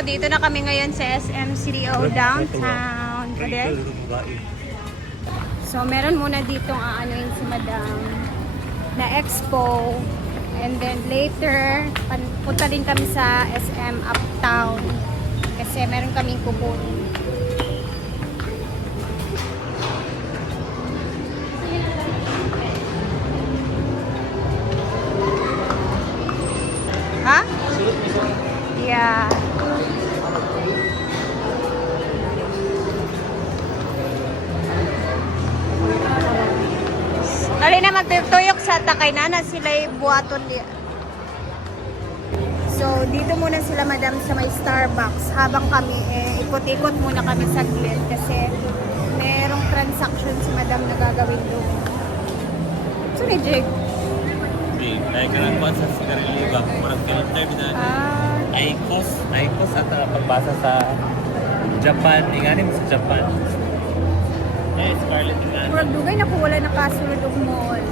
dito na kami ngayon sa SM CDO downtown. Correct? So, meron muna ditong aanuin si Madam na expo. And then later, punta din kami sa SM Uptown. Kasi meron kaming kukunin. Ha? Yeah. Dali na magtutuyok sa takay na sila buhaton niya. So, dito muna sila Madam sa may Starbucks. Habang kami, ikot-ikot muna kami saglit kasi merong transaction si Madam na gagawin doon. So, ni Jake? Ay, kanang kuwan sa sigarilyo ba? Marang filter na. Icos at pagbasa sa Japan. Ingani mo sa Japan. Scarlett ingani. Murag dugay na kung wala nakasulod og mall.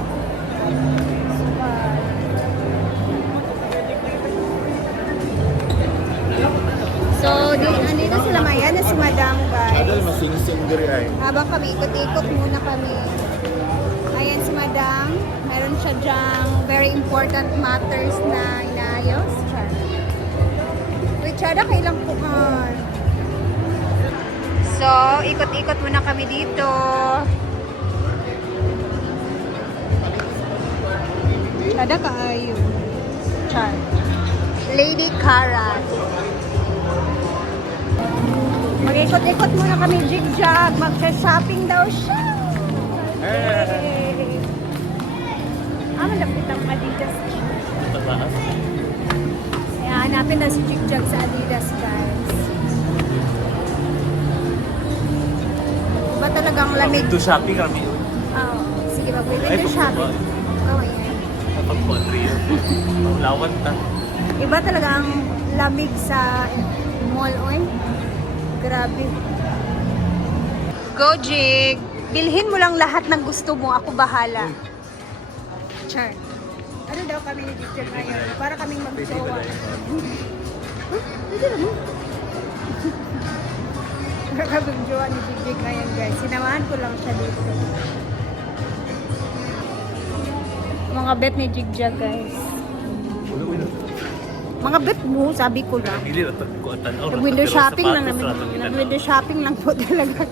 So, andito sila Maya na si Madam, guys. Adal, masinising diri ay. Habang kami, ikot-ikot muna kami. Ayan si Madam. Meron siya dyang very important matters na inaayos. Wait, Chada, kailang pukan. So, ikot-ikot muna kami dito. Chada ka ayo. Char. Lady Karat. Mag-ikot-ikot muna kami jig-jag. Mag-shopping daw siya. Hey. Malapit ang Adidas. Taas. Kaya hanapin na si jig-jag sa Adidas, guys. Ba talagang lamig? To shopping kami. Oo. Sige, mag-window shopping. Oo, yan. Kapag-country yun. Lawat na. Iba talaga ang lamig sa mall, oy. Grabe. Go, Jig! Bilhin mo lang lahat ng gusto mo. Ako bahala. Char. Ano daw kami ni Jig ngayon? Para kaming mag-jowa. Para kaming jowa ni Jig ngayon, guys. Sinamahan ko lang siya dito. Mga bet ni Jig, guys. Mga bet mo, sabi ko lang. Hindi na kuatan. Nag-window shopping lang naman. Nag-window shopping lang po talaga.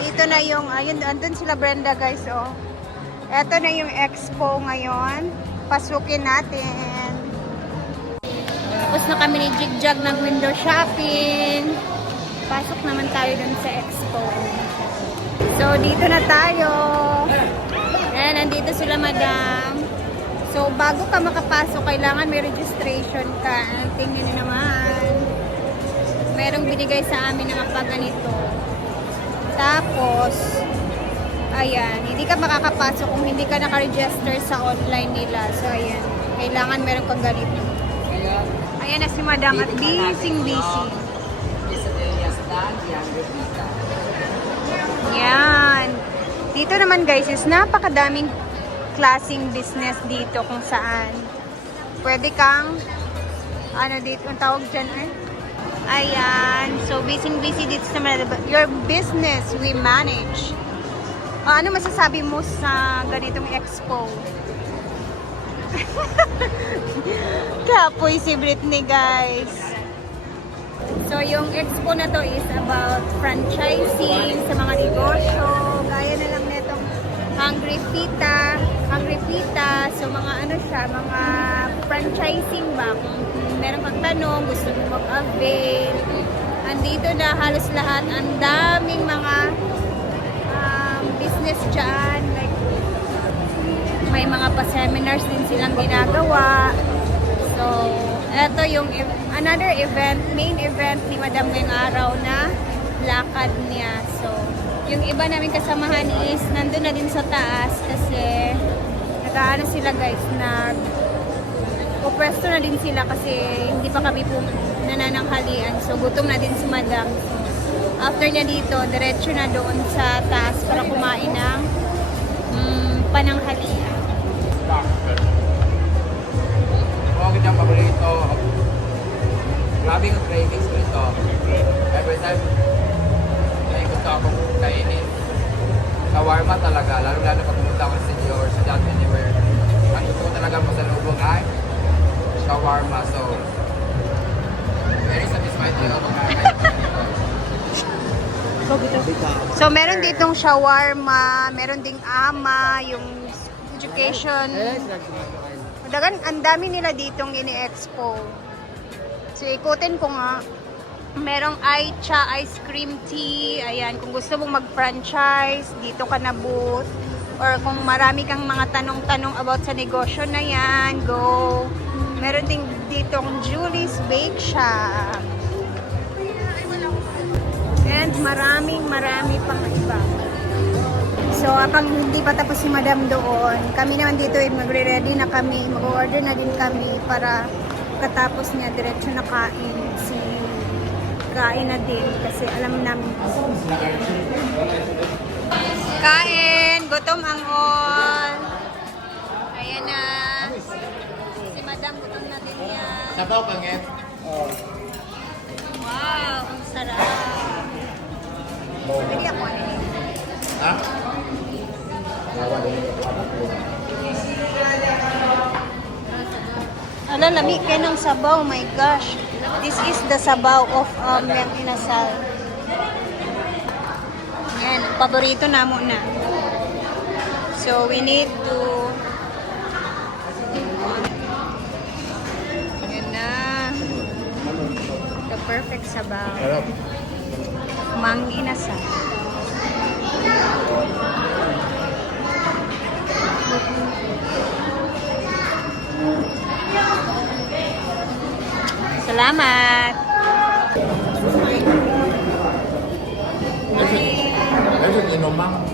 Dito na yung, ayun, andun sila Brenda, guys, oh. Eto na yung expo ngayon. Pasukin natin. Tapos na kami ni Jig-Jag nag-window shopping. Pasok naman tayo dun sa expo. So, dito na tayo. Ayan, nandito sila, Madam. So, bago ka makapasok, kailangan may registration ka. Tingnan nyo naman. Merong binigay sa amin ng mga ganito. Tapos, ayan, hindi ka makakapasok kung hindi ka nakaregister sa online nila. So, ayan, kailangan meron kang ganito. Ayan na si Madam at busy. Yan. Dito naman, guys, is napakadaming klaseng business dito kung saan pwede kang ano dito ang tawag dyan ayan, so busy dito sa your business we manage. Ano masasabi mo sa ganitong expo? Kapoy si Britney, guys. So yung expo na to is about franchising sa mga negosyo, gaya na lang netong Hungry Pita, so mga ano siya, mga franchising ba, kung meron kang tanong, gusto mo mag-avail, andito na halos lahat, ang daming mga business dyan, like, may mga pa-seminars din silang ginagawa, so, eto yung another event, main event ni Madam ngayong araw na lakad niya, so, yung iba namin kasamahan is nandun na din sa taas kasi nag-aano sila, guys, pupwesto na din sila kasi hindi pa kami po nanananghalian. So gutom na din si Madam. After niya dito, diretso na doon sa taas para kumain ng pananghalian. So, meron ditong shawarma, meron ding ama, yung education. Ang dami nila ditong ini-expo. So, ikutin ko nga. Merong Aicha ice cream tea. Ayan, kung gusto mong mag-franchise, dito ka na booth. Or kung marami kang mga tanong-tanong about sa negosyo na yan, go. Meron ding ditong Julie's Bake Shop. And marami pang iba. So, habang hindi pa tapos si Madam doon, kami naman dito magre-ready na kami, mag-order na din kami para katapos niya diretso na kain na din kasi alam namin. Kain! Gutom ang all! Ayan na. Si Madam gutom na din yan. Sabaw ka nga. Wow! Ang sarap! Pwede ako ano yun? Ha? Ala, lami kayo ng sabaw. My gosh. This is the sabaw of Mem Inasal. Yan. Paborito na muna. So, we need to... Yan na. The perfect sabaw. Sarap. Mang Inasal. Salamat! Kasi inomang.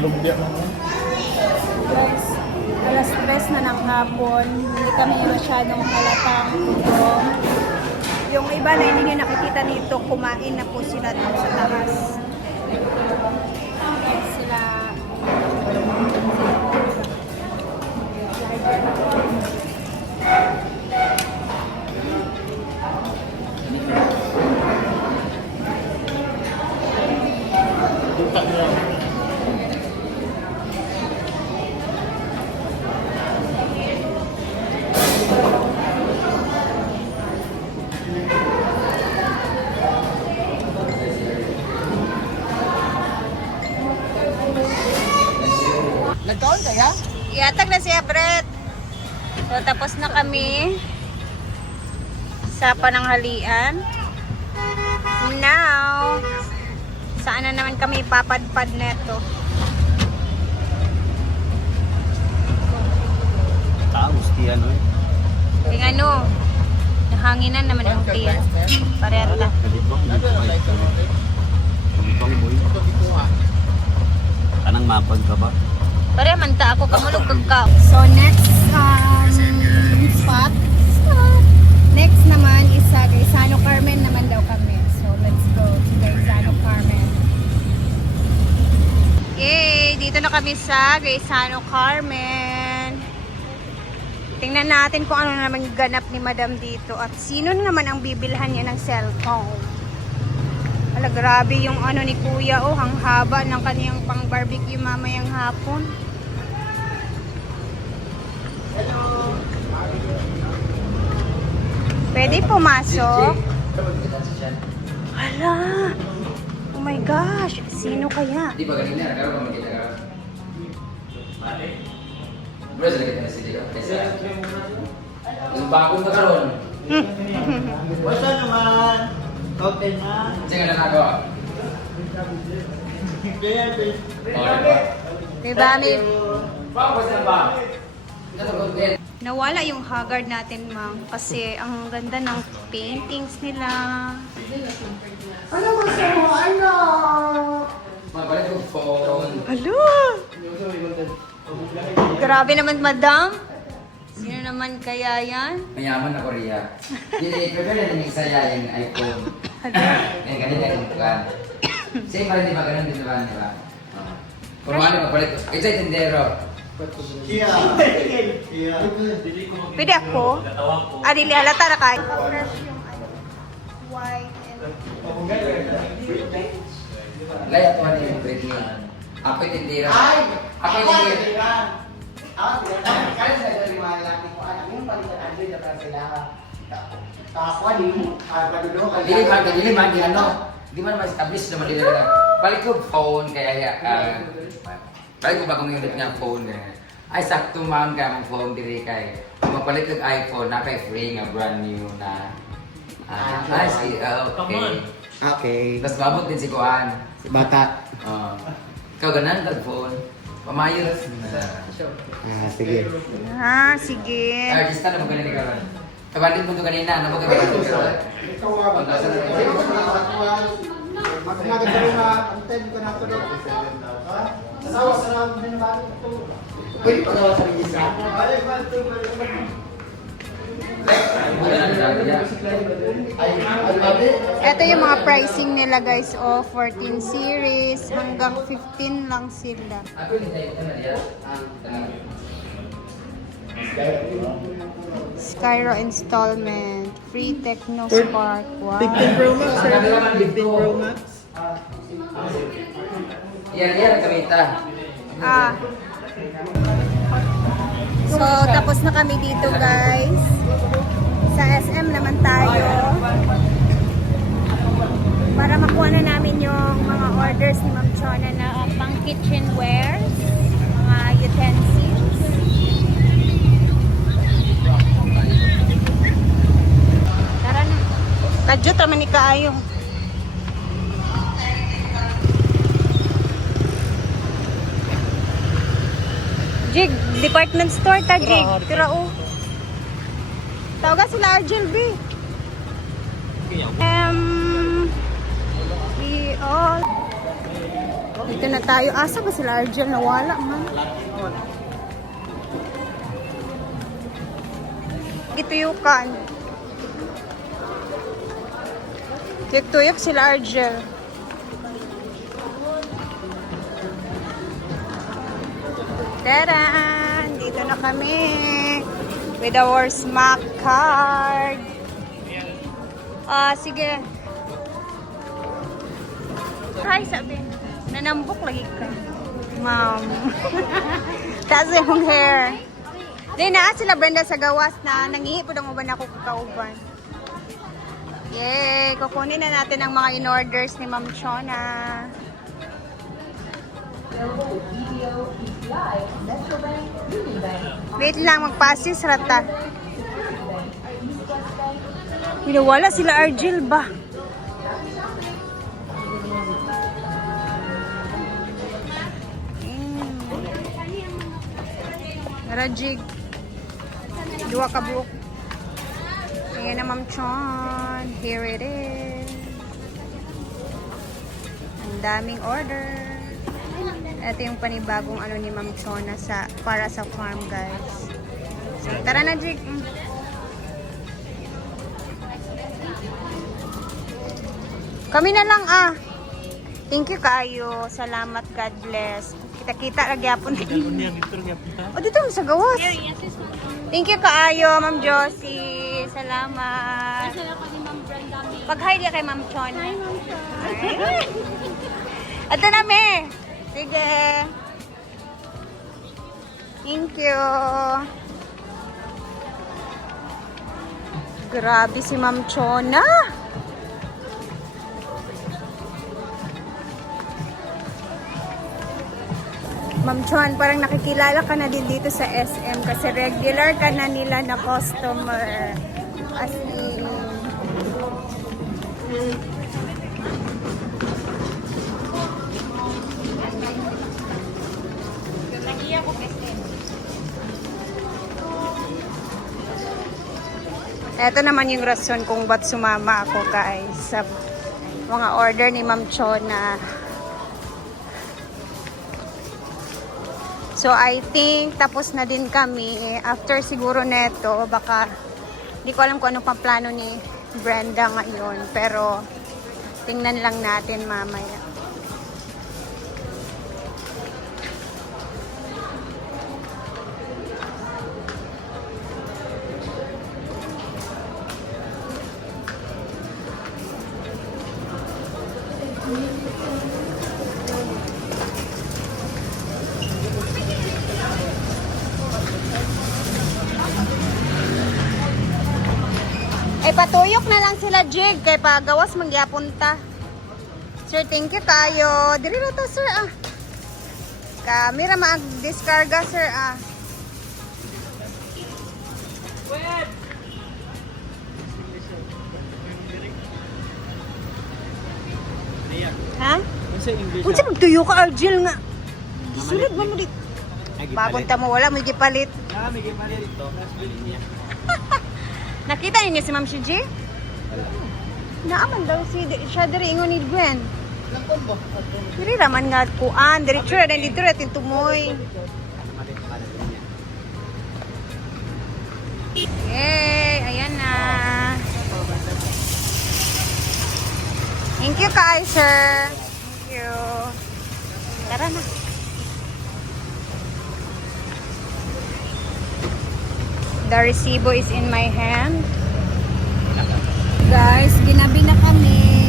Lumbia lang. Guys, alas 3 na ng hapon. Hindi kami masyadong halatang gutom. Yung iba na hindi nyo nakikita dito, kumain na po sila dun sa taas. Sila... na si Ebret. So, tapos na kami sa pananghalian. Now, saan na naman kami papadpad neto? Taos tiyan, oy. Yung ano, nahanginan naman ang tiyan. Pareta. Kalibang na ito. Kalibang boy. Kanang mapag ka ba? Pare, manta ako kamulog kag ka. So, next spot. Next naman is sa Gaisano Carmen naman daw kami. So, let's go to Gaisano Carmen. Yay! Dito na kami sa Gaisano Carmen. Tingnan natin kung ano naman yung ganap ni Madam dito. At sino naman ang bibilhan niya ng cellphone. Ala, grabe yung ano ni Kuya. Oh, ang haba ng kaniyang pang barbecue mamayang hapon. Pwede pumasok? Hala! Oh my gosh! Sino kaya? Di ba kanina, nagkaroon naman kita ka? Bro, sila kita na sila. Kaysa, yung bagong nagkaroon. Basta naman, okay na. Sige na nagawa. Kaya, Okay ba? Diba, may Baka basta na ba? Natagot din. nawala yung haggard natin, ma'am. Kasi ang ganda ng paintings nila. ano gusto mo? Ano? Mabalik yung phone. Hala! Grabe naman, madam. Sino naman kaya yan? Mayaman na Korea. Hindi, prepare na yung saya yung iPhone. Ngayon, kanina yung bukan. Same pa rin, di ba? Ganun din naman, di ba? Kung ano, magbalik. Ito yung tindero. Yeah. Pwede ako? Dili, halata na kayo. Fresh yung white and... Laya to ano yung Britney. Ako yung tindero. Ako yung tindero. Kaya sa liwanag ko, alam mo, palitan Andre na para sila. Tapos, di mo, padudo. Dili man, di ano. Di man ma-establish naman nila na. Balik ko phone, kaya balik ko bagong yung niya phone. Ay, sakto man ka mong phone diri kay. Kung mapalit ko iPhone, na kay free nga brand new na. Okay. Okay. Tapos mabot din si Kuan. Bata. Ikaw ganan kag phone. Pamayos. Sige. sige. Artista na magaling ni karon. Kabandit mo to kanina, ano ba ka ba? Ikaw nga ba? Magmaganda rin na content ko na ito. Sasawa sa lang din ba ito? Pwede pa gawa sa rin isa. Ito yung mga pricing nila, guys. 14 series hanggang 15 lang sila. Ako hindi tayo na diya. Skyro installment, free Techno Spark. Wow. 15 Pro Max, sir. 15 Pro Max. Yan kamita. So, tapos na kami dito, guys. Sa SM naman tayo. Para makuha na namin yung mga orders ni Ma'am Chona na pang kitchenwares, mga utensils. Tara na. Kadyot naman ni Kaayo. Jig, department store ta, Jig. Tira o. Tawagan sila Argel B. all. Dito na tayo. Asa ba sila Argel? Nawala man. Gituyukan. Tuyok sila Argel. Taran! Dito na kami with our smack card. Sige. Hi, sabi. Nanambok lagi ka. Ma'am. Taas yung hair. Di na sila Brenda sa gawas na nangihi po ng uban ako kakauban. Yay! Kukunin na natin ang mga in-orders ni Ma'am Chona. Wait lang, magpasis rata. Pinawala sila Argel ba? Rajig. Dua ka buok. Ayan na Ma'am Chon. Here it is. Ang daming order. Ito yung panibagong ano ni Ma'am Chona para sa farm, guys. So, tara na, Jig. Kami na lang, ah. Thank you kayo. Salamat. God bless. Kita-kita lagi apon. O, dito mo sa gawas. Thank you kaayo, Ma'am Josie. Salamat. Pag-hi dia kay Ma'am Chon. Hi, Ma'am Chon. Ito na, me. Sige. Thank you. Grabe si Ma'am Chona. Ma'am Chon, parang nakikilala ka na din dito sa SM kasi regular ka na nila na customer. As in, eto naman yung rason kung ba't sumama ako, guys, sa mga order ni Ma'am Chona. So, I think tapos na din kami. After siguro neto, baka, hindi ko alam kung ano pang plano ni Brenda ngayon. Pero, tingnan lang natin mamaya. Ay, patuyok na lang sila, Jig. Kay pagawas magyapunta. Sir, thank you tayo. Diri na to, sir, ah. Kamera mag-discarga, sir, ah. Ha? Kung siya magtuyo ka, Argel nga. Sulit mo mo di. Bagong tamo, wala, may gipalit. May gipalit ito. Nakita niyo si Ma'am Shiji? Naaman daw siya diri ingon ni Gwen. Diri raman nga kuan, diri tsura dan dito ratin tumoy. Yay, ayan na. Thank you kay sir. Thank you. Tara na. The resibo is in my hand. Guys, ginabi na kami.